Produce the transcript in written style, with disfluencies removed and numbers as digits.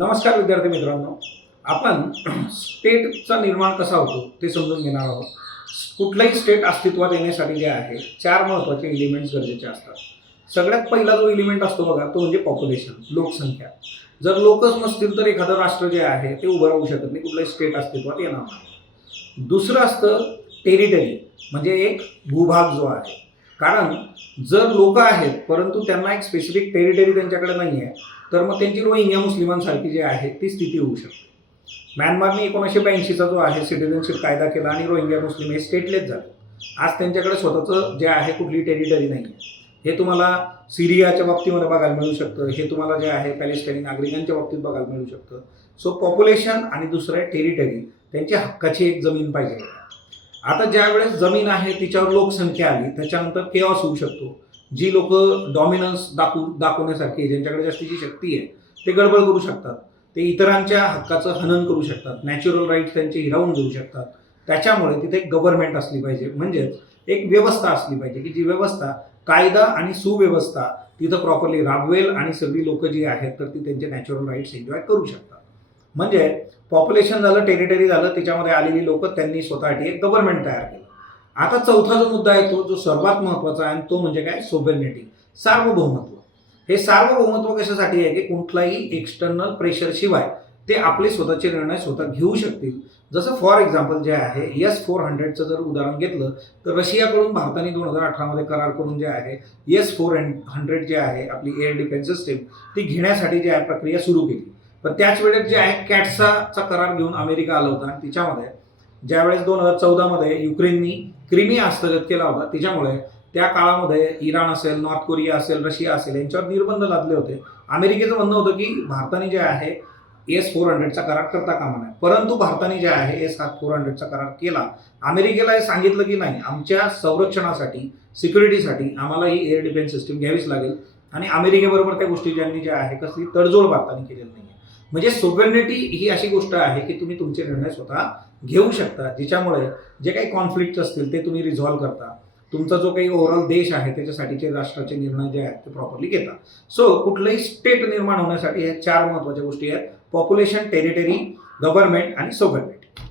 नमस्कार विद्यार्थी मित्रांनो, आपण स्टेटचा निर्माण कसा होतो ते समजून घेणार आहोत. कुठलंही स्टेट अस्तित्वात येण्यासाठी जे आहे 4 महत्त्वाचे एलिमेंट्स गरजेचे असतात. सगळ्यात पहिला जो एलिमेंट असतो बघा तो म्हणजे पॉप्युलेशन, लोकसंख्या. जर लोकच नसतील तर एखादं राष्ट्र जे आहे ते उभं राहू शकत नाही, कुठलंही स्टेट अस्तित्वात येणार नाही. दुसरं असतं टेरिटरी, म्हणजे एक भूभाग जो आहे. कारण जर लोक आहेत परंतु त्यांना एक स्पेसिफिक टेरिटरी त्यांच्याकडे नाही आहे, तर मग त्यांची रोहिंग्या मुस्लिमांसारखी जी आहे ती स्थिती होऊ शकते. म्यानमारने 1982चा जो आहे सिटिझनशिप कायदा केला आणि रोहिंग्या मुस्लिम हे स्टेटलेस झाले. आज त्यांच्याकडे स्वतःचं जे आहे कुठली टेरिटरी नाही आहे. हे तुम्हाला सिरियाच्या बाबतीमध्ये बघायला मिळू शकतं, हे तुम्हाला जे आहे पॅलेस्टाईन नागरिकांच्या बाबतीत बघायला मिळू शकतं. सो पॉप्युलेशन आणि दुसरं टेरिटरी, त्यांच्या हक्काची एक जमीन पाहिजे. आता ज्या वेळेस जमीन आहे तिच्यावर लोकसंख्या आली, त्याच्यानंतर केऑस होऊ शकतो. जी लोक डॉमिनन्स दाखवण्यासाठी ज्यांच्याकडे जास्तीची शक्ती आहे ते गडबड करू शकतात, ते इतरांच्या हक्काचं हनन करू शकतात, नॅचरल राईट्स त्यांचे हिरावून घेऊ शकतात. त्याच्यामुळे तिथे एक गव्हर्नमेंट असली पाहिजे, म्हणजेच एक व्यवस्था असली पाहिजे की जी व्यवस्था, कायदा आणि सुव्यवस्था तिथं प्रॉपरली राबवेल आणि सगळी लोक जी आहेत तर ती त्यांचे नॅचरल राईट्स एन्जॉय करू शकतात. म्हणजे पॉप्युलेशन झालं, टेरिटरी झालं, त्याच्यामध्ये आलेली लोक त्यांनी स्वतःसाठी एक गव्हर्नमेंट तयार केलं. आता चौथा जो मुद्दा आहे तो जो सर्वात महत्त्वाचा आहे तो म्हणजे काय, सोव्हरेनिटी, सार्वभौमत्व. हे सार्वभौमत्व कशासाठी आहे की कुठलाही एक्सटर्नल प्रेशर शिवाय ते आपले स्वतःचे निर्णय स्वतः घेऊ शकतील. जसं फॉर एक्झाम्पल जे आहे S-400चं जर उदाहरण घेतलं तर रशियाकडून भारताने 2018मध्ये करार करून जे आहे S-400 जे आहे आपली एअर डिफेन्स सिस्टीम ती घेण्यासाठी जी आहे प्रक्रिया सुरू केली. पण त्याच वेळेस जे आहे कॅट्साचा करार घेऊन अमेरिका आला होता आणि तिच्यामध्ये ज्यावेळेस 2014मध्ये युक्रेननी क्रिमिया हस्तगत केला होता, त्याच्यामुळे त्या काळामध्ये इराण असेल, नॉर्थ कोरिया असेल, रशिया असेल यांच्यावर निर्बंध लादले होते. अमेरिकेचं म्हणणं होतं की भारताने जे आहे S-400चा करार करता कामा नये, परंतु भारताने जे आहे S-400चा करार केला. अमेरिकेला हे सांगितलं की नाही, आमच्या संरक्षणासाठी, सिक्युरिटीसाठी आम्हाला ही एअर डिफेन्स सिस्टीम घ्यावीच लागेल आणि अमेरिकेबरोबर त्या गोष्टी ज्यांनी ज्या आहे कसली तडजोड भारताने केलेली नाही. म्हणजे सोव्हरेनिटी ही अशी गोष्ट आहे की तुम्ही तुमचे निर्णय स्वतः घेऊ शकता, जिच्यामुळे जे काही कॉन्फ्लिक्ट असतील ते तुम्ही रिझॉल्व्ह करता. तुमचा जो काही ओव्हरऑल देश आहे त्याच्यासाठीचे राष्ट्राचे निर्णय जे आहेत ते प्रॉपरली घेता. सो कुठलंही स्टेट निर्माण होण्यासाठी ह्या 4 महत्त्वाच्या गोष्टी आहेत: पॉप्युलेशन, टेरिटरी, गव्हर्नमेंट आणि सोव्हरेनिटी.